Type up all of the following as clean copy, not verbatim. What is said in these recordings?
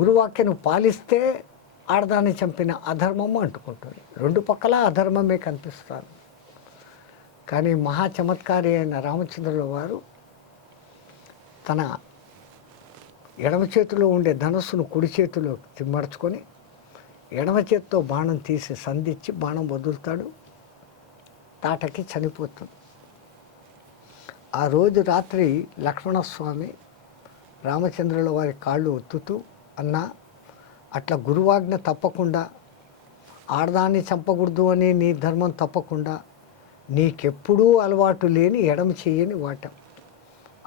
గురువాక్యను పాలిస్తే ఆడదాన్ని చంపిన అధర్మము అంటుకుంటుంది. రెండు పక్కల అధర్మమే కనిపిస్తుంది. కానీ మహా చమత్కారి అయిన రామచంద్రుల వారు తన ఎడమ చేతిలో ఉండే ధనుస్సును కుడి చేతిలో తిమ్మర్చుకొని ఎడమ చేతితో బాణం తీసి సంధించి బాణం వదులుతాడు. తాటకి చనిపోతుంది. ఆ రోజు రాత్రి లక్ష్మణస్వామి రామచంద్రుల వారి కాళ్ళు ఒత్తుతూ, అన్నా, అట్లా గురువాజ్ఞ తప్పకుండా, ఆడదాన్ని చంపకూడదు అని నీ ధర్మం తప్పకుండా నీకెప్పుడూ అలవాటు లేని ఎడమ చెయ్యని వాటం.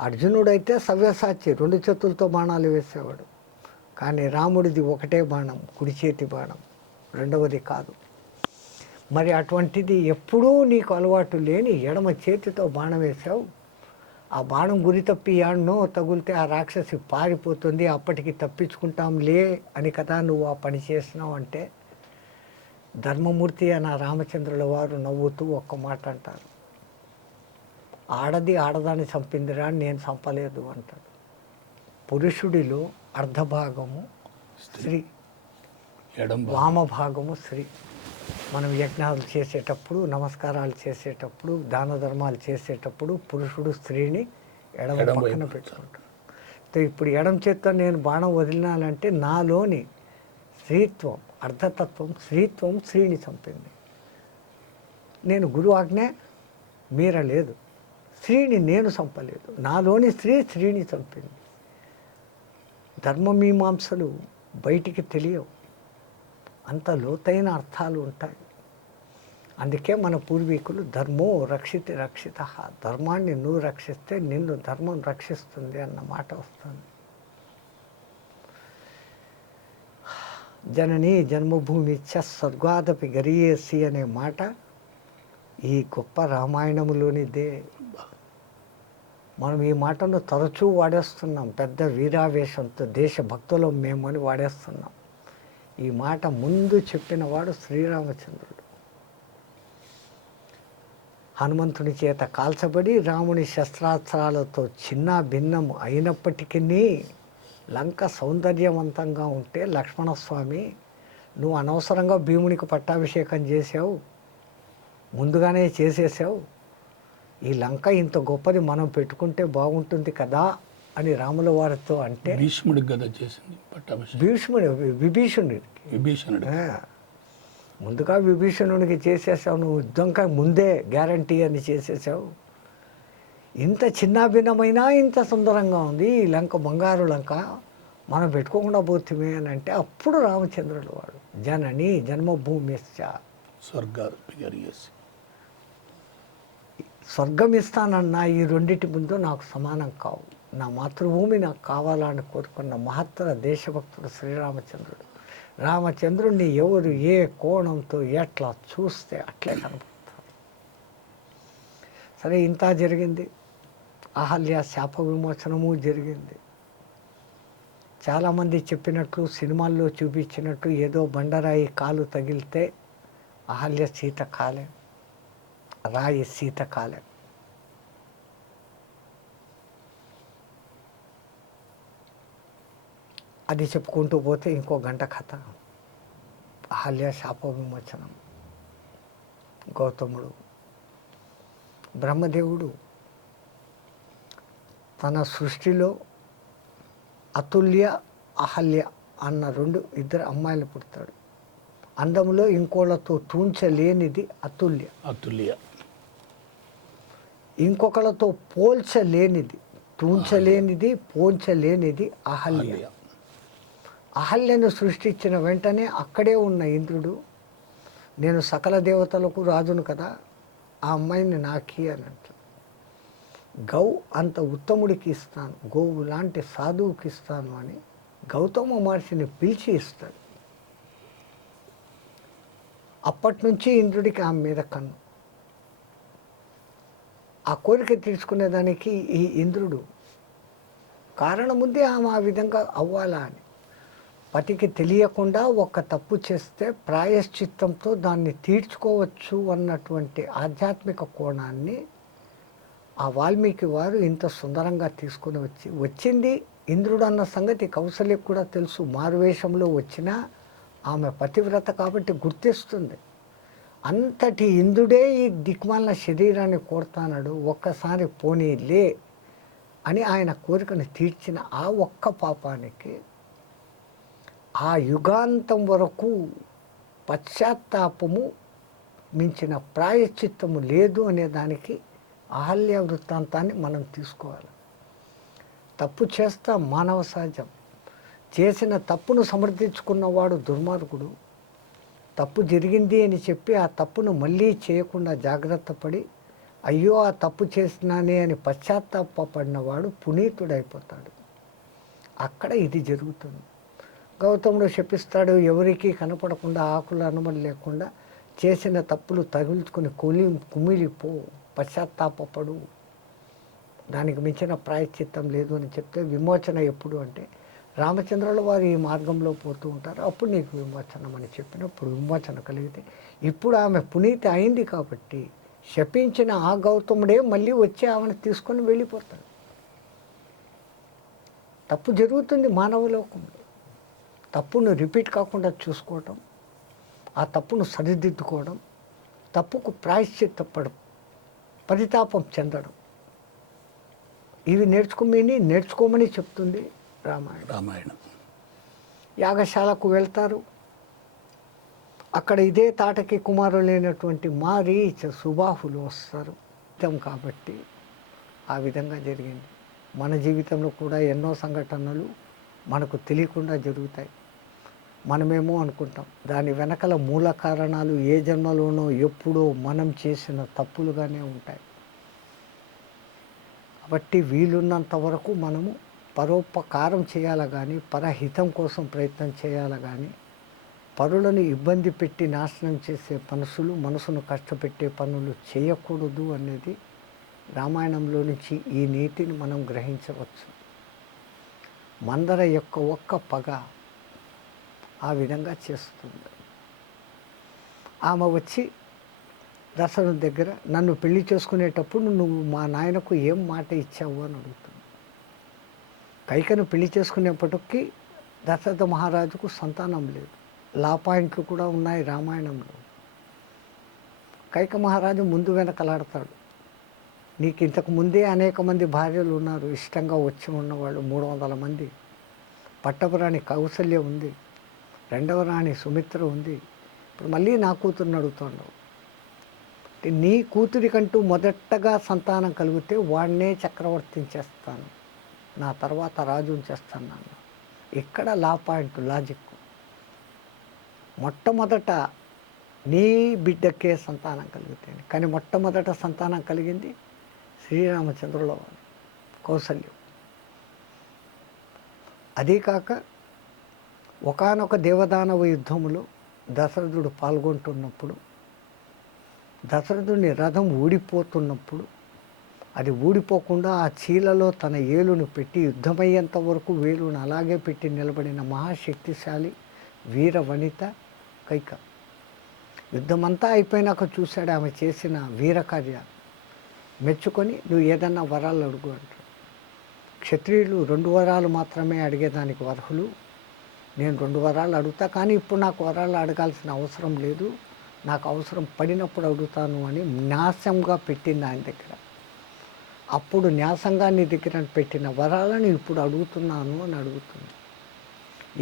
అర్జునుడైతే సవ్యసాచి 2 చేతులతో బాణాలు వేసేవాడు. కానీ రాముడిది ఒకటే బాణం, కుడి చేతి బాణం, రెండవది కాదు. మరి అటువంటిది ఎప్పుడూ నీకు అలవాటు లేని ఎడమ చేతితో బాణం వేసావు. ఆ బాణం గురి తప్పి యాడ్నో తగిలితే ఆ రాక్షసి పారిపోతుంది, అప్పటికి తప్పించుకుంటాంలే అని కదా నువ్వు ఆ పని చేసినావు అంటే, ధర్మమూర్తి అన్న రామచంద్రుల వారు నవ్వుతూ ఒక్క మాట అంటారు, ఆడది ఆడదాన్ని చంపిందిరా, నేను చంపలేదు అంటాడు. పురుషుడిలో అర్ధభాగము స్త్రీ, వామభాగము స్త్రీ. మనం యజ్ఞాలు చేసేటప్పుడు, నమస్కారాలు చేసేటప్పుడు, దాన ధర్మాలు చేసేటప్పుడు పురుషుడు స్త్రీని ఎడమ పక్కన పెట్టుకుంటాడు. ఇప్పుడు ఎడమ చేత్తో నేను బాణం వదిలినానంటే నాలోని స్త్రీత్వం, అర్ధతత్వం, స్త్రీత్వం స్త్రీని చంపింది. నేను గురు ఆజ్ఞ మీరలేదు, స్త్రీని నేను చంపలేదు, నాలోని స్త్రీ స్త్రీని చంపింది. ధర్మమీమాంసలు బయటికి తెలియవు, అంత లోతైన అర్థాలు ఉంటాయి. అందుకే మన పూర్వీకులు ధర్మో రక్షిత రక్షిత, ధర్మాన్ని నువ్వు రక్షిస్తే నిన్ను ధర్మం రక్షిస్తుంది అన్న మాట వస్తుంది. జనని జన్మభూమి చ స్వర్గాదపి గరియేసి అనే మాట ఈ గొప్ప రామాయణములోనిదే. మనం ఈ మాటను తరచూ వాడేస్తున్నాం, పెద్ద వీరావేశంతో దేశభక్తులం మేము అని వాడేస్తున్నాం. ఈ మాట ముందు చెప్పినవాడు శ్రీరామచంద్రుడు. హనుమంతుని చేత కాల్చబడి రాముని శస్త్రాస్త్రాలతో చిన్న భిన్నం అయినప్పటికీ లంక సౌందర్యవంతంగా ఉంటే, లక్ష్మణస్వామి నువ్వు అనవసరంగా భీమునికి పట్టాభిషేకం చేసావు, ముందుగానే చేసేసావు, ఈ లంక ఇంత గొప్పది మనం పెట్టుకుంటే బాగుంటుంది కదా అని రాముల వారితో అంటే, భీష్ముడికి కదా చేసింది పట్టాభిషేకం. విభీషణుడు ముందుగా విభీషణుడికి చేసేసావు, నువ్వు యుద్ధంగా ముందే గ్యారంటీ అని చేసేసావు. ఇంత చిన్నాభిన్నమైనా ఇంత సుందరంగా ఉంది ఈ లంక, బంగారు లంక, మనం పెట్టుకోకుండా పోతుమే అని అంటే, అప్పుడు రామచంద్రుడు వాడు జనని జన్మభూమిశ్చ స్వర్గం ఇస్తానన్నా ఈ రెండింటి ముందు నాకు సమానం కావు, నా మాతృభూమి నాకు కావాలని కోరుకున్న మహత్తర దేశభక్తుడు శ్రీరామచంద్రుడు. రామచంద్రుడిని ఎవరు ఏ కోణంతో ఎట్లా చూస్తే అట్లే కనపడతారు. సరే, ఇంత జరిగింది. అహల్య శాప విమోచనము జరిగింది. చాలామంది చెప్పినట్లు, సినిమాల్లో చూపించినట్టు ఏదో బండరాయి కాలు తగిలితే అహల్య సీత కాలే, రాయి సీత కాలే. అది చెప్పుకుంటూ పోతే ఇంకో గంట కథ. అహల్య శాప విమోచనం. గౌతముడు, బ్రహ్మదేవుడు తన సృష్టిలో అతుల్య అహల్య అన్న ఇద్దరు అమ్మాయిలు పుడతాడు. అందంలో ఇంకోళ్ళతో తూంచలేనిది అతుల్య, ఇంకొకళ్ళతో పోల్చలేనిది, తూంచలేనిది, పోల్చలేనిది అహల్య. అహల్యను సృష్టించిన వెంటనే అక్కడే ఉన్న ఇంద్రుడు, నేను సకల దేవతలకు రాజును కదా, ఆ అమ్మాయిని నాకి అని అంటాడు. గౌ అంత ఉత్తముడికి ఇస్తాను, గోవు లాంటి సాధువుకి ఇస్తాను అని గౌతమ మహర్షిని పిలిచి ఇస్తాడు. అప్పటి నుంచి ఇంద్రుడికి ఆమె మీద కన్ను. ఆ కోరిక తీర్చుకునేదానికి ఈ ఇంద్రుడు కారణం ఉంది, ఆమె ఆ విధంగా అవ్వాలా అని. పతికి తెలియకుండా ఒక తప్పు చేస్తే ప్రాయశ్చిత్తంతో దాన్ని తీర్చుకోవచ్చు అన్నటువంటి ఆధ్యాత్మిక కోణాన్ని ఆ వాల్మీకి వారు ఇంత సుందరంగా తీసుకుని వచ్చింది ఇంద్రుడు అన్న సంగతి కౌసల్యకు కూడా తెలుసు. మారువేషంలో వచ్చినా ఆమె పతివ్రత కాబట్టి గుర్తిస్తుంది. అంతటి ఇంద్రుడే ఈ దిక్మాలిన శరీరాన్ని కోరుతాన్నాడు, ఒక్కసారి పోనీలే అని ఆయన కోరికను తీర్చిన ఆ ఒక్క పాపానికి ఆ యుగాంతం వరకు పశ్చాత్తాపము మించిన ప్రాయశ్చిత్తము లేదు అనే దానికి అహల్య వృత్తాంతాన్ని మనం తీసుకోవాలి. తప్పు చేస్తా మానవ సహజం. చేసిన తప్పును సమర్థించుకున్నవాడు దుర్మార్గుడు. తప్పు జరిగింది అని చెప్పి ఆ తప్పును మళ్ళీ చేయకుండా జాగ్రత్త పడి అయ్యో ఆ తప్పు చేసినానే అని పశ్చాత్తాపడినవాడు పునీతుడైపోతాడు. అక్కడ ఇది జరుగుతుంది. గౌతముడు శపిస్తాడు, ఎవరికీ కనపడకుండా ఆకుల అనుమతి లేకుండా చేసిన తప్పులు తగులుచుకుని కుమిలిపో, పశ్చాత్తాపడు, దానికి మించిన ప్రాయశ్చిత్తం లేదు అని చెప్తే విమోచన ఎప్పుడు అంటే రామచంద్రుల వారు ఈ మార్గంలో పోతూ ఉంటారు, అప్పుడు నీకు విమోచనం అని చెప్పినప్పుడు విమోచన కలిగితే ఇప్పుడు ఆమె పునీతి అయింది కాబట్టి శపించిన ఆ గౌతముడే మళ్ళీ వచ్చి ఆమెను తీసుకొని వెళ్ళిపోతాడు. తప్పు జరుగుతుంది మానవ లోకంలో. తప్పును రిపీట్ కాకుండా చూసుకోవటం, ఆ తప్పును సరిదిద్దుకోవడం, తప్పుకు ప్రాయశ్చిత్తపడం, పరితాపం చెందడం, ఇవి నేర్చుకోమని చెప్తుంది రామాయణం. యాగశాలకు వెళ్తారు. అక్కడ ఇదే తాటకి కుమారులైనటువంటి మారీచ సుబాహులు వస్తారు కాబట్టి ఆ విధంగా జరిగింది. మన జీవితంలో కూడా ఎన్నో సంఘటనలు మనకు తెలియకుండా జరుగుతాయి. మనమేమో అనుకుంటాం దాని వెనకల మూల కారణాలు ఏ జన్మలోనో ఎప్పుడో మనం చేసిన తప్పులుగానే ఉంటాయి. కాబట్టి వీలున్నంత వరకు మనము పరోపకారం చేయాలి కానీ, పరహితం కోసం ప్రయత్నం చేయాలి కానీ, పరులను ఇబ్బంది పెట్టి నాశనం చేసే మనసును కష్టపెట్టే పనులు చేయకూడదు అనేది రామాయణంలో నుంచి ఈ నీతిని మనం గ్రహించవచ్చు. మందర యొక్క ఒక్క పగ ఆ విధంగా చేస్తుంది. ఆమె వచ్చి దశరథుని దగ్గర నన్ను పెళ్లి చేసుకునేటప్పుడు నువ్వు మా నాయనకు ఏం మాట ఇచ్చావు అని అడుగుతుంది. కైకను పెళ్లి చేసుకునేప్పటికీ దశరథ మహారాజుకు సంతానం లేదు. లా పాయింట్లు కూడా ఉన్నాయి రామాయణంలో. కైక మహారాజు ముందు వెనకలాడతాడు. నీకు ఇంతకు ముందే అనేక మంది భార్యలు ఉన్నారు, ఇష్టంగా వచ్చి ఉన్నవాళ్ళు 300 మంది. పట్టపురాణి కౌసల్య ఉంది, రెండవ రాణి సుమిత్ర ఉంది. ఇప్పుడు మళ్ళీ నా కూతురుని అడుగుతున్నావు. నీ కూతురికంటూ మొదటగా సంతానం కలిగితే వాడినే చక్రవర్తిని చేస్తాను, నా తర్వాత రాజుని చేస్తాను. ఇక్కడ లా పాయింట్, లాజిక్. మొట్టమొదట నీ బిడ్డకే సంతానం కలిగితే, కానీ మొట్టమొదట సంతానం కలిగింది శ్రీరామచంద్రుల వారు, కౌసల్యం. అదీ కాక ఒకానొక దేవదానవ యుద్ధములో దశరథుడు పాల్గొంటున్నప్పుడు, దశరథుని రథం ఊడిపోతున్నప్పుడు అది ఊడిపోకుండా ఆ చీలలో తన ఏలును పెట్టి యుద్ధమయ్యేంత వరకు వేలును అలాగే పెట్టి నిలబడిన మహాశక్తిశాలి వీర వనిత కైక. యుద్ధమంతా అయిపోయినాక చూశాడు ఆమె చేసిన వీరకార్యాలు. మెచ్చుకొని నువ్వు ఏదన్నా వరాలు అడుగు అంటాడు. క్షత్రియులు 2 వరాలు మాత్రమే అడిగేదానికి అర్హులు. నేను 2 వరాలు అడుగుతా, కానీ ఇప్పుడు నాకు వరాలు అడగాల్సిన అవసరం లేదు, నాకు అవసరం పడినప్పుడు అడుగుతాను అని న్యాసంగా పెట్టింది ఆయన దగ్గర. అప్పుడు న్యాసంగా నీ దగ్గర పెట్టిన వరాలను ఇప్పుడు అడుగుతున్నాను అని అడుగుతుంది.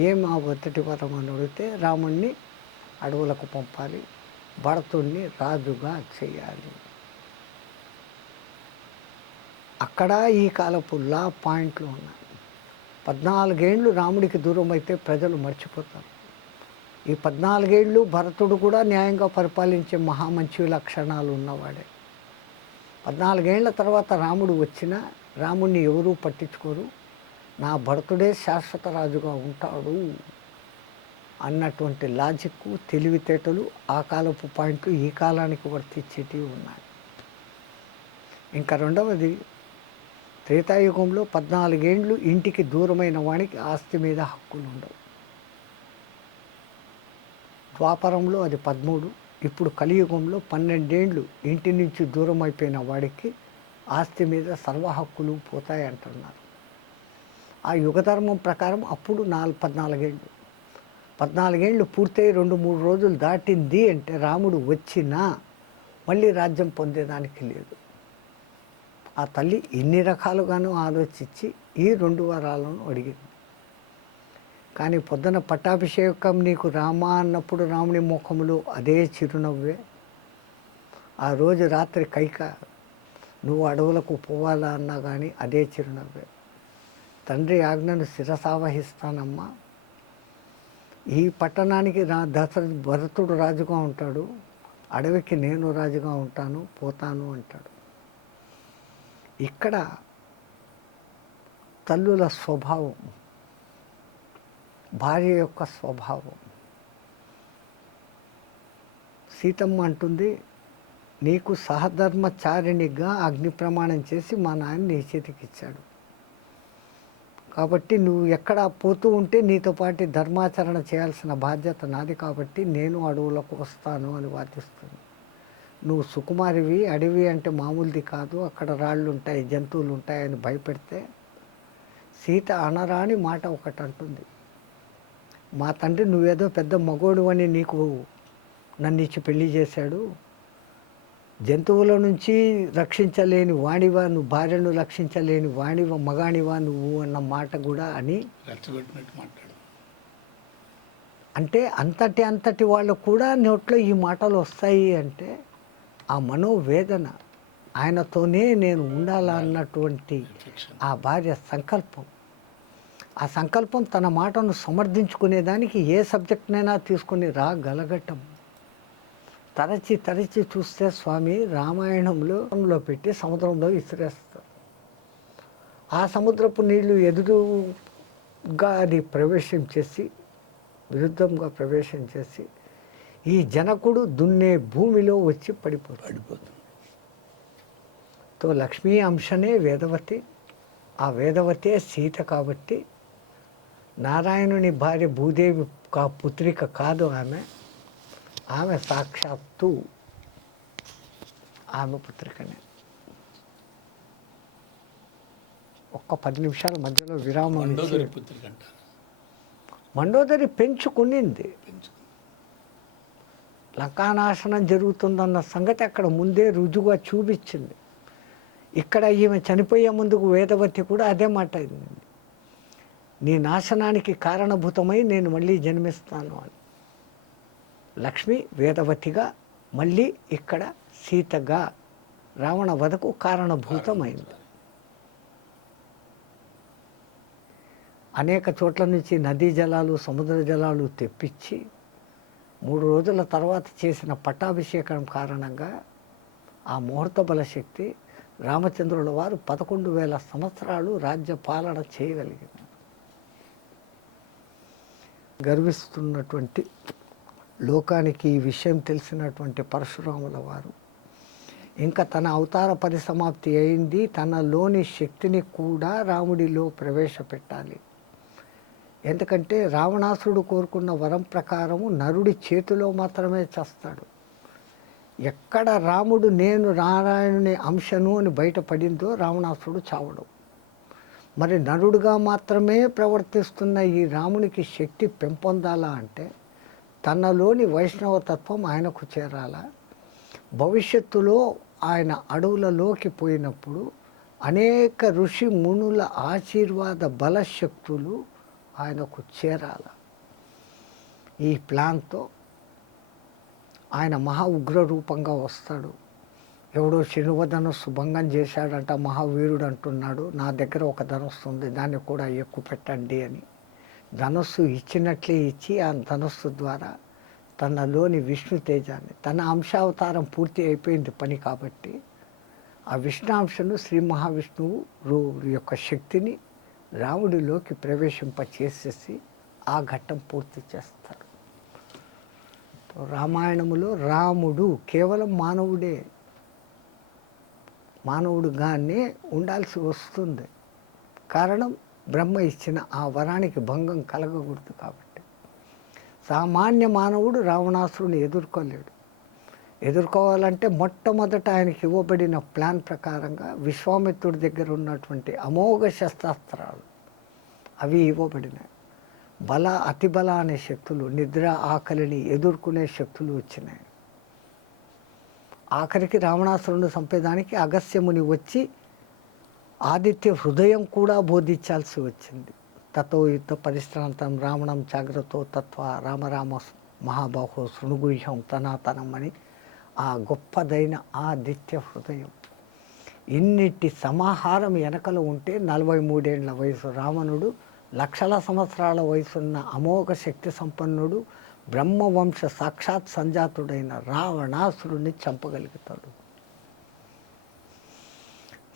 ఏం ఆ మొదటి వరం అని అడిగితే రాముణ్ణి అడవులకు పంపాలి, భరతుణ్ణి రాజుగా చేయాలి. అక్కడ ఈ కాలపు లా పాయింట్లు ఉన్నాయి. 14 ఏళ్ళు రాముడికి దూరం అయితే ప్రజలు మర్చిపోతారు. ఈ 14 ఏళ్ళు భరతుడు కూడా న్యాయంగా పరిపాలించే మహామంచి లక్షణాలు ఉన్నవాడే. 14 ఏళ్ల తర్వాత రాముడు వచ్చినా రాముడిని ఎవరూ పట్టించుకోరు, నా భరతుడే శాశ్వత రాజుగా ఉంటాడు అన్నటువంటి లాజిక్, తెలివితేటలు ఆ కాలపు పాయింట్లు ఈ కాలానికి వర్తించేటివి ఉన్నాయి. ఇంకా రెండవది, త్రేతాయుగంలో 14 ఏళ్ళు ఇంటికి దూరమైన వాడికి ఆస్తి మీద హక్కులు ఉండవు. ద్వాపరంలో అది 13, ఇప్పుడు కలియుగంలో 12 ఏళ్ళు ఇంటి నుంచి దూరం అయిపోయిన వాడికి ఆస్తి మీద సర్వ హక్కులు పోతాయి అంటున్నారు. ఆ యుగధర్మం ప్రకారం అప్పుడు 14 పూర్తయి 2-3 రోజులు దాటింది అంటే రాముడు వచ్చినా మళ్ళీ రాజ్యం పొందేదానికి లేదు. ఆ తల్లి ఎన్ని రకాలుగానూ ఆలోచించి ఈ 2 వరాలను అడిగింది. కానీ పొద్దున పట్టాభిషేకం నీకు రామ అన్నప్పుడు రాముని ముఖములో అదే చిరునవ్వే. ఆ రోజు రాత్రి కైక నువ్వు అడవులకు పోవాలా అన్నా కానీ అదే చిరునవ్వే. తండ్రి ఆజ్ఞను శిరసావహిస్తానమ్మా, ఈ పట్టణానికి భరతుడు రాజుగా ఉంటాడు, అడవికి నేను రాజుగా ఉంటాను, పోతాను అంటాడు. ఇక్కడ తల్లుల స్వభావం, భార్య యొక్క స్వభావం. సీతమ్మ అంటుంది, నీకు సహధర్మచారిణిగా అగ్ని ప్రమాణం చేసి మా నాన్న నీ చేతికి ఇచ్చాడు కాబట్టి నువ్వు ఎక్కడ పోతూ ఉంటే నీతో పాటు ధర్మాచరణ చేయాల్సిన బాధ్యత నాది కాబట్టి నేను అడవులకు వస్తాను అని వాదిస్తుంది. నువ్వు సుకుమారివి, అడవి అంటే మామూలుది కాదు, అక్కడ రాళ్ళు ఉంటాయి, జంతువులు ఉంటాయని భయపెడితే సీత అనరాని మాట ఒకటి అంటుంది, మా తండ్రి నువ్వేదో పెద్ద మగోడు అని నీకు నన్ను ఇచ్చి పెళ్లి చేశాడు, జంతువుల నుంచి రక్షించలేని వాణివా నువ్వు, భార్యను రక్షించలేని వాణివా మగాణివా నువ్వు అన్న మాట కూడా అని మాట్లాడు. అంటే అంతటి వాళ్ళు కూడా నోట్లో ఈ మాటలు వస్తాయి అంటే ఆ మనోవేదన, ఆయనతోనే నేను ఉండాలా అన్నటువంటి ఆ భార్య సంకల్పం. ఆ సంకల్పం తన మాటను సమర్థించుకునేదానికి ఏ సబ్జెక్ట్నైనా తీసుకుని రాగలగటం. తరచి చూస్తే స్వామి రామాయణంలో పెట్టి సముద్రంలో విసిరేస్తారు. ఆ సముద్రపు నీళ్లు ఎదురుగా అది విరుద్ధంగా ప్రవేశం చేసి ఈ జనకుడు దున్నే భూమిలో వచ్చి పడిపోతుంది. తో లక్ష్మీ అంశనే వేదవతి, ఆ వేదవతే సీత కాబట్టి నారాయణుని భార్య భూదేవి పుత్రిక కాదు ఆమె సాక్షాత్తు ఆమె పుత్రికనే. ఒక్క 10 నిమిషాల మధ్యలో విరామం ఇచ్చి మండోదరి పెంచుకునింది. లంకానాశనం జరుగుతుందన్న సంగతి అక్కడ ముందే రుజువుగా చూపించింది. ఇక్కడ ఈమె చనిపోయే ముందుకు వేదవతి కూడా అదే మాట అయింది, నీ నాశనానికి కారణభూతమై నేను మళ్ళీ జన్మిస్తాను అని. లక్ష్మి వేదవతిగా మళ్ళీ ఇక్కడ సీతగా రావణ వధకు కారణభూతమైంది. అనేక చోట్ల నుంచి నదీ జలాలు, సముద్ర జలాలు తెప్పించి 3 రోజుల తర్వాత చేసిన పట్టాభిషేకం కారణంగా ఆ ముహూర్త బలశక్తి రామచంద్రుల వారు 11,000 సంవత్సరాలు రాజ్య పాలన చేయగలిగింది. గర్విస్తున్నటువంటి లోకానికి ఈ విషయం తెలిసినటువంటి పరశురాముల వారు ఇంకా తన అవతార పరిసమాప్తి అయింది, తనలోని శక్తిని కూడా రాముడిలో ప్రవేశపెట్టాలి. ఎందుకంటే రావణాసురుడు కోరుకున్న వరం ప్రకారము నరుడి చేతిలో మాత్రమే చేస్తాడు. ఎక్కడ రాముడు నేను నారాయణుని అంశను అని బయటపడిందో రావణాసురుడు చావడు. మరి నరుడుగా మాత్రమే ప్రవర్తిస్తున్న ఈ రామునికి శక్తి పెంపొందాలా అంటే తనలోని వైష్ణవ తత్వం ఆయనకు చేరాలా. భవిష్యత్తులో ఆయన అడవులలోకి పోయినప్పుడు అనేక ఋషి మునుల ఆశీర్వాద బలశక్తులు ఆయనకు చేరాల. ఈ ప్లాన్తో ఆయన మహా ఉగ్ర రూపంగా వస్తాడు. ఎవడో శినువ ధనస్సు భంగం చేశాడంట, మహావీరుడు అంటున్నాడు, నా దగ్గర ఒక ధనస్సు ఉంది, దాన్ని కూడా ఎక్కువ పెట్టండి అని. ధనస్సు ఇచ్చినట్లే ఇచ్చి ఆ ధనస్సు ద్వారా తనలోని విష్ణు తేజాన్ని, తన అంశావతారం పూర్తి అయిపోయింది పని కాబట్టి ఆ విష్ణాంశను శ్రీ మహావిష్ణువు యొక్క శక్తిని రాముడిలోకి ప్రవేశింపచేసేసి ఆ ఘట్టం పూర్తి చేస్తారు. రామాయణములో రాముడు కేవలం మానవుడుగానే ఉండాల్సి వస్తుంది. కారణం బ్రహ్మ ఇచ్చిన ఆ వరానికి భంగం కలగకూడదు కాబట్టి. సామాన్య మానవుడు రావణాసురుని ఎదుర్కోలేడు. ఎదుర్కోవాలంటే మొట్టమొదట ఆయనకి ఇవ్వబడిన ప్లాన్ ప్రకారంగా విశ్వామిత్రుడి దగ్గర ఉన్నటువంటి అమోఘ శస్త్రాస్త్రాలు అవి ఇవ్వబడినాయి. బల అతిబల అనే శక్తులు, నిద్ర ఆకలిని ఎదుర్కొనే శక్తులు వచ్చినాయి. ఆఖరికి రావణాసురుని చంపేదానికి అగస్త్యముని వచ్చి ఆదిత్య హృదయం కూడా బోధించాల్సి వచ్చింది. తతో యుద్ధ పరిశ్రాంతం రావణం జాగ్రత్తో తత్వ రామరామ మహాబాహో శృణుగుహ్యం తనాతనం అని ఆ గొప్పదైన ఆదిత్య హృదయం ఇన్నిటి సమాహారం వెనకలో ఉంటే 43 ఏళ్ల వయసు రావణుడు, లక్షల సంవత్సరాల వయసున్న అమోఘ శక్తి సంపన్నుడు, బ్రహ్మవంశ సాక్షాత్ సంజాతుడైన రావణాసురుణ్ణి చంపగలుగుతాడు.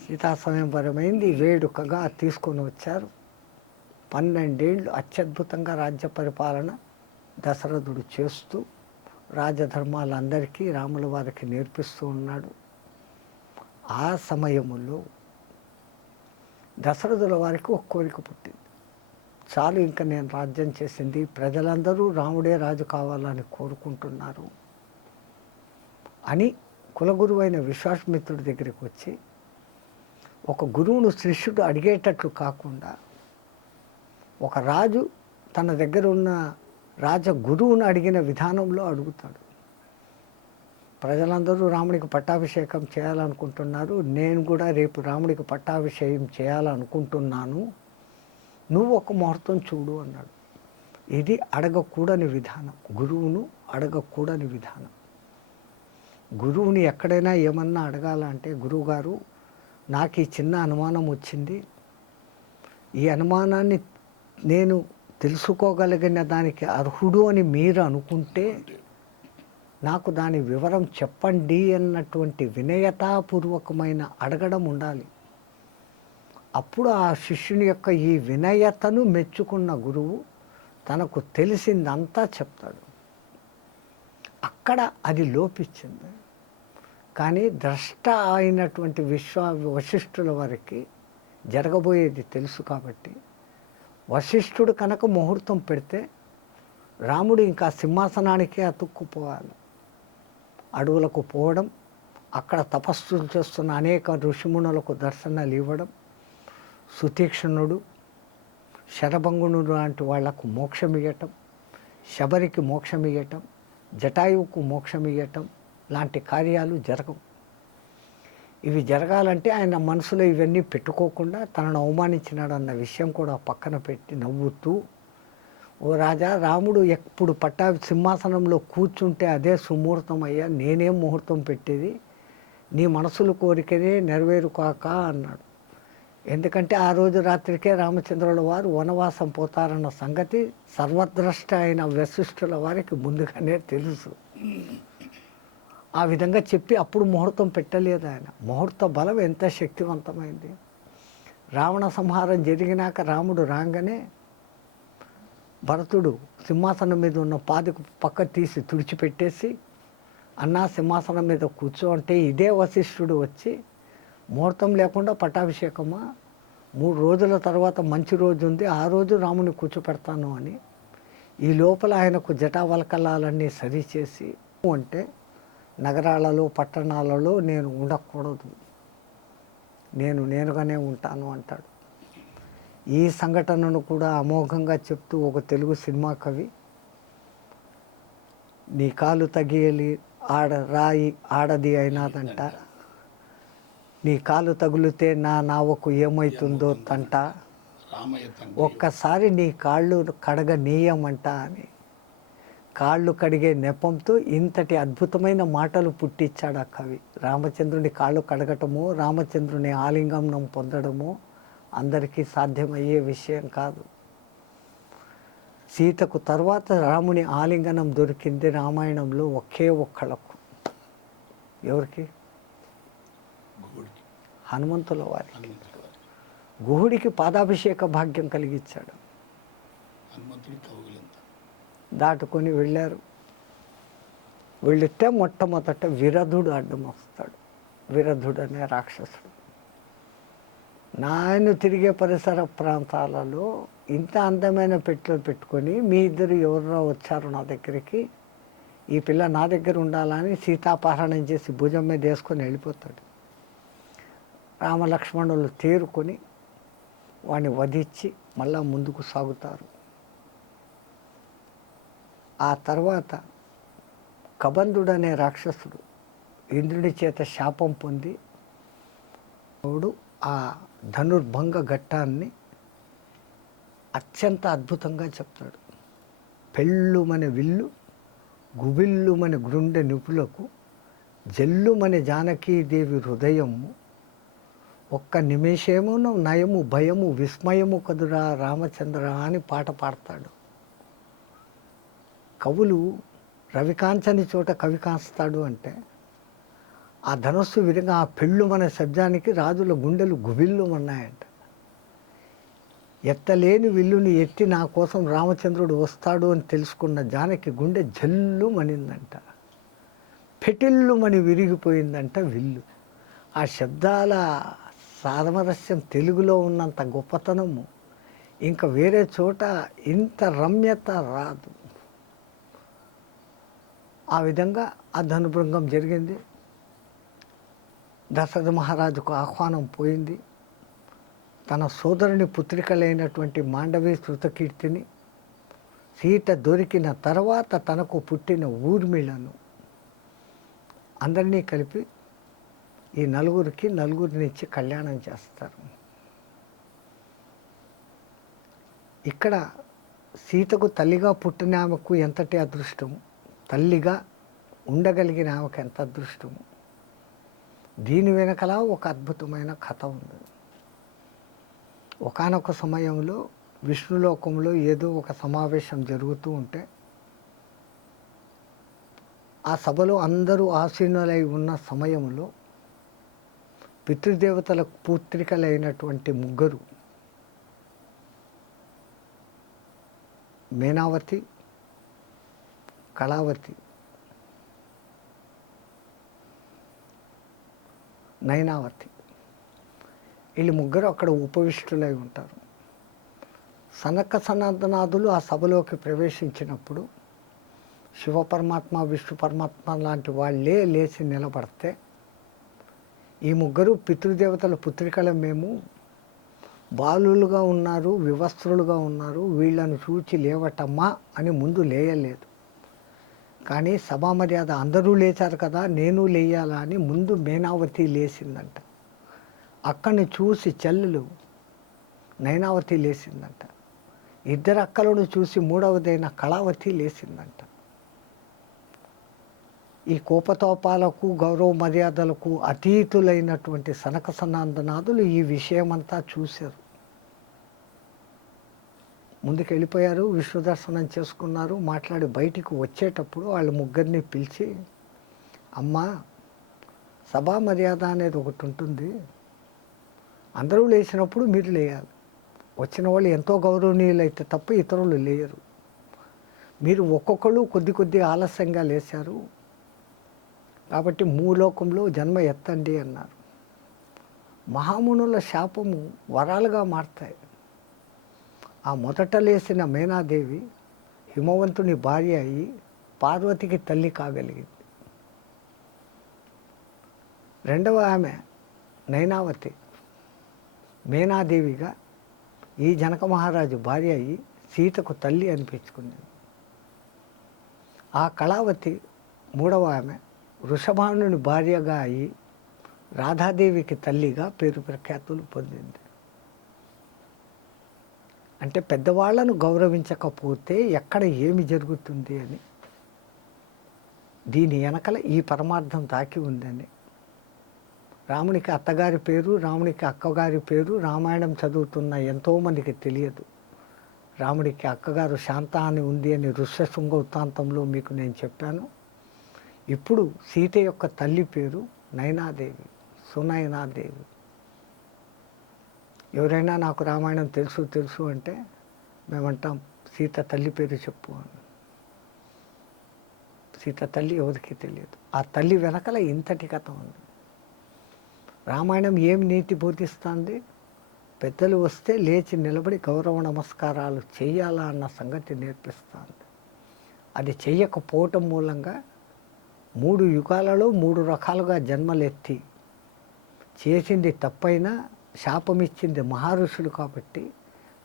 సీతా స్వయంవరమైంది, వేడుకగా తీసుకొని వచ్చారు. 12 ఏళ్ళు అత్యద్భుతంగా రాజ్య పరిపాలన దశరథుడు చేస్తూ రాజధర్మాలందరికీ రాముల వారికి నేర్పిస్తూ ఉన్నాడు. ఆ సమయములో దశరథుల వారికి ఒక కోరిక పుట్టింది. చాలు, ఇంకా నేను రాజ్యం చేసింది, ప్రజలందరూ రాముడే రాజు కావాలని కోరుకుంటున్నారు అని కులగురువైన విశ్వామిత్రుడి దగ్గరికి వచ్చి, ఒక గురువును శిష్యుడు అడిగేటట్లు కాకుండా ఒక రాజు తన దగ్గర ఉన్న రాజ గురువును అడిగిన విధానంలో అడుగుతాడు. ప్రజలందరూ రాముడికి పట్టాభిషేకం చేయాలనుకుంటున్నారు, నేను కూడా రేపు రాముడికి పట్టాభిషేకం చేయాలనుకుంటున్నాను, నువ్వు ఒక ముహూర్తం చూడు అన్నాడు. ఇది అడగకూడని విధానం, గురువును అడగకూడని విధానం. గురువుని ఎక్కడైనా ఏమన్నా అడగాలంటే, గురువుగారు నాకు ఈ చిన్న అనుమానం వచ్చింది, ఈ అనుమానాన్ని నేను తెలుసుకోగలిగిన దానికి అర్హుడు అని మీరు అనుకుంటే నాకు దాని వివరం చెప్పండి అన్నటువంటి వినయతాపూర్వకమైన అడగడం ఉండాలి. అప్పుడు ఆ శిష్యుని యొక్క ఈ వినయతను మెచ్చుకున్న గురువు తనకు తెలిసిందంతా చెప్తాడు. అక్కడ అది లోపించింది. కానీ ద్రష్ట అయినటువంటి వశిష్ఠుల వారికి జరగబోయేది తెలుసు కాబట్టి, వశిష్ఠుడు కనుక ముహూర్తం పెడితే రాముడు ఇంకా సింహాసనానికే అతుక్కుపోవాలి. అడవులకు పోవడం, అక్కడ తపస్సులు చేస్తున్న అనేక ఋషిమునులకు దర్శనాలు ఇవ్వడం, సుతీక్ష్ణుడు శరభంగునుడు లాంటి వాళ్లకు మోక్షం ఇవ్వటం, శబరికి మోక్షం ఇవ్వటం, జటాయువుకు మోక్షం ఇవ్వటం లాంటి కార్యాలు జరగవు. ఇవి జరగాలంటే ఆయన మనసులో ఇవన్నీ పెట్టుకోకుండా తనను అవమానించినాడన్న విషయం కూడా పక్కన పెట్టి నవ్వుతూ, ఓ రాజా, రాముడు ఎప్పుడు సింహాసనంలో కూర్చుంటే అదే సుముహూర్తం అయ్యా, నేనేం ముహూర్తం పెట్టేది, నీ మనసుల కోరికనే నెరవేరు కాక అన్నాడు. ఎందుకంటే ఆ రోజు రాత్రికే రామచంద్రుల వారు వనవాసం పోతారన్న సంగతి సర్వద్రష్ట అయిన వశిష్ఠుల వారికి ముందుగానే తెలుసు. ఆ విధంగా చెప్పి అప్పుడు ముహూర్తం పెట్టలేదు ఆయన. ముహూర్త బలం ఎంత శక్తివంతమైంది. రావణ సంహారం జరిగినాక రాముడు రాగానే భరతుడు సింహాసనం మీద ఉన్న పాదకు పక్క తీసి తుడిచిపెట్టేసి, అన్నా సింహాసనం మీద కూర్చో అంటే, ఇదే వశిష్ఠుడు వచ్చి, ముహూర్తం లేకుండా పట్టాభిషేకమా, 3 రోజుల తర్వాత మంచి రోజు ఉంది, ఆ రోజు రాముని కూర్చోపెడతాను అని. ఈ లోపల ఆయనకు జటావల్కలాలన్నీ సరిచేసి, అంటే నగరాలలో పట్టణాలలో నేను ఉండకూడదు, నేనుగానే ఉంటాను అంటాడు. ఈ సంఘటనను కూడా అమోఘంగా చెప్తూ ఒక తెలుగు సినిమా కవి, నీ కాలు తగిలి రాయి ఆడది అయినాదంట, నీ కాలు తగులితే నా నావకు ఏమవుతుందో తంట, ఒక్కసారి నీ కాళ్ళు కడగనీయమంట అని కాళ్ళు కడిగే నెపంతో ఇంతటి అద్భుతమైన మాటలు పుట్టించాడు ఆ కవి. రామచంద్రుని కాళ్ళు కడగటము, రామచంద్రుని ఆలింగనం పొందడము అందరికీ సాధ్యమయ్యే విషయం కాదు. సీతకు తర్వాత రాముని ఆలింగనం దొరికింది రామాయణంలో ఒకే ఒక్కళ్ళకు. ఎవరికి? హనుమంతుల వారికి. గుహుడికి పాదాభిషేక భాగ్యం కలిగించాడు. దాటుకొని వెళ్ళారు. వెళితే మొట్టమొదట విరధుడు అడ్డం వస్తాడు. విరధుడు అనే రాక్షసుడు. నాయన తిరిగే పరిసర ప్రాంతాలలో ఇంత అందమైన పెట్టెలు పెట్టుకొని, మీ ఇద్దరు ఎవరో వచ్చారు నా దగ్గరికి, ఈ పిల్ల నా దగ్గర ఉండాలని సీతాపహరణం చేసి భుజం మీద వేసుకొని వెళ్ళిపోతాడు. రామలక్ష్మణులు తేరుకొని వాడిని వధించి మళ్ళా ముందుకు సాగుతారు. ఆ తర్వాత కబంధుడు అనే రాక్షసుడు ఇంద్రుడి చేత శాపం పొంది ఆ ధనుర్భంగ ఘట్టాన్ని అత్యంత అద్భుతంగా చెప్తాడు. పెళ్ళుమనే విల్లు గుబిల్లుమని గుండె నిపులకు జల్లుమని జానకీదేవి హృదయము ఒక్క నిమిషమున నయము భయము విస్మయము కదురా రామచంద్ర అని పాట పాడతాడు. కవులు రవికాంచని చోట కవి కాస్తాడు అంటే ఆ ధనస్సు విధంగా ఆ పెళ్ళుమనే శబ్దానికి రాజుల గుండెలు గుబిల్లుమన్నాయంట. ఎత్తలేని విల్లుని ఎత్తి నా కోసం రామచంద్రుడు వస్తాడు అని తెలుసుకున్న జానకి గుండె జల్లుమనిందంట. పెటిల్లుమని విరిగిపోయిందంట విల్లు. ఆ శబ్దాల సామరస్యం తెలుగులో ఉన్నంత గొప్పతనము ఇంకా వేరే చోట ఇంత రమ్యత రాదు. ఆ విధంగా ఆ ధనుభృంగం జరిగింది. దశరథ మహారాజుకు ఆహ్వానం పోయింది. తన సోదరుని పుత్రికలైనటువంటి మాండవి శృతకీర్తిని సీత దొరికిన తర్వాత తనకు పుట్టిన ఊర్మిళను అందరినీ కలిపి ఈ నలుగురినిచ్చి కళ్యాణం చేస్తారు. ఇక్కడ సీతకు తల్లిగా పుట్టిన ఆమెకు ఎంతటి అదృష్టము, తల్లిగా ఉండగలిగిన ఆమెకు ఎంత అదృష్టము. దీని వెనకల ఒక అద్భుతమైన కథ ఉంది. ఒకానొక సమయంలో విష్ణులోకంలో ఏదో ఒక సమావేశం జరుగుతూ ఉంటే ఆ సభలో అందరూ ఆసీనులై ఉన్న సమయంలో పితృదేవతల పుత్రికలైనటువంటి ముగ్గురు మేనావతి, కళావతి, నయనావతి, వీళ్ళు ముగ్గురు అక్కడ ఉపవిష్టులై ఉంటారు. సనక సనందనాథులు ఆ సభలోకి ప్రవేశించినప్పుడు శివ పరమాత్మ విష్ణు పరమాత్మ లాంటి వాళ్ళే లేచి నిలబడితే ఈ ముగ్గురు పితృదేవతల పుత్రికల మేము బాలులుగా ఉన్నారు, వివస్త్రులుగా ఉన్నారు, వీళ్ళను చూచి లేవటమ్మా అని ముందు లేయలేదు. కానీ సభా మర్యాద అందరూ లేచారు కదా నేను లేయాలా అని ముందు మేనావతి లేచిందంట. అక్కడిని చూసి చెల్లెలు నయనావతి లేచిందంట. ఇద్దరు అక్కలను చూసి మూడవదైన కళావతి లేచిందంట. ఈ కోపతోపాలకు గౌరవ మర్యాదలకు అతీతులైనటువంటి సనక సనందనాథులు ఈ విషయమంతా చూశారు. ముందుకు వెళ్ళిపోయారు, విష్ణు దర్శనం చేసుకున్నారు. మాట్లాడి బయటికి వచ్చేటప్పుడు వాళ్ళ ముగ్గురిని పిలిచి, అమ్మా సభా మర్యాద అనేది ఒకటి ఉంటుంది, అందరూ లేచినప్పుడు మీరు లేయాలి. వచ్చిన వాళ్ళు ఎంతో గౌరవనీయులైతే తప్ప ఇతరులు లేయరు. మీరు ఒక్కొక్కళ్ళు కొద్ది ఆలస్యంగా లేచారు కాబట్టి భూలోకంలో జన్మ ఎత్తండి అన్నారు. మహామునుల శాపము వరాలుగా మారుతాయి. ఆ మొదట లేచిన మేనాదేవి హిమవంతుని భార్య అయి పార్వతికి తల్లి కాగలిగింది. రెండవ ఆమె నయనావతి మేనాదేవిగా ఈ జనక మహారాజు భార్య అయి సీతకు తల్లి అనిపించుకుంది. ఆ కళావతి మూడవ ఆమె వృషభానుని భార్యగా అయి రాధాదేవికి తల్లిగా పేరు ప్రఖ్యాతులు పొందింది. అంటే పెద్దవాళ్లను గౌరవించకపోతే ఎక్కడ ఏమి జరుగుతుంది అని, దీని వెనకల ఈ పరమార్థం దాకి ఉందని. రామునికి అత్తగారి పేరు, రామునికి అక్కగారి పేరు రామాయణం చదువుతున్న ఎంతోమందికి తెలియదు. రాముడికి అక్కగారు శాంత అని ఉంది అని ఋష్యశృంగ వృత్తాంతంలో మీకు నేను చెప్పాను. ఇప్పుడు సీత యొక్క తల్లి పేరు నయనాదేవి, సునయనాదేవి. ఎవరైనా నాకు రామాయణం తెలుసు అంటే మేమంటాం సీత తల్లి పేరు చెప్పు అని. సీత తల్లి ఎవరికి తెలియదు. ఆ తల్లి వెనకల ఇంతటి కథ ఉంది. రామాయణం ఏం నీతి బోధిస్తుంది? పెద్దలు వస్తే లేచి నిలబడి గౌరవ నమస్కారాలు చేయాలా అన్న సంగతి నేర్పిస్తుంది. అది చెయ్యకపోవటం మూలంగా 3 యుగాలలో 3 రకాలుగా జన్మలెత్తి చేసింది తప్పైనా శాపమిచ్చింది మహర్షులు కాబట్టి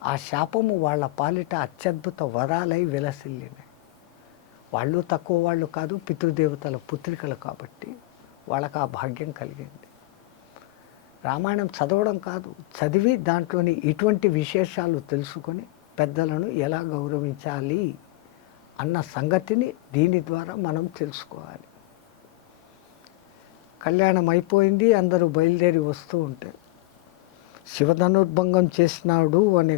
ఆ శాపము వాళ్ళ పాలిట అత్యద్భుత వరాలై విలసిల్లినాయి. వాళ్ళు తక్కువ వాళ్ళు కాదు, పితృదేవతల పుత్రికలు కాబట్టి వాళ్ళకు ఆ భాగ్యం కలిగింది. రామాయణం చదవడం కాదు, చదివి దాంట్లోని ఇటువంటి విశేషాలు తెలుసుకొని పెద్దలను ఎలా గౌరవించాలి అన్న సంగతిని దీని ద్వారా మనం తెలుసుకోవాలి. కళ్యాణం అయిపోయింది, అందరూ బయలుదేరి వస్తూ ఉంటే శివధనుర్భంగం చేసినాడు అనే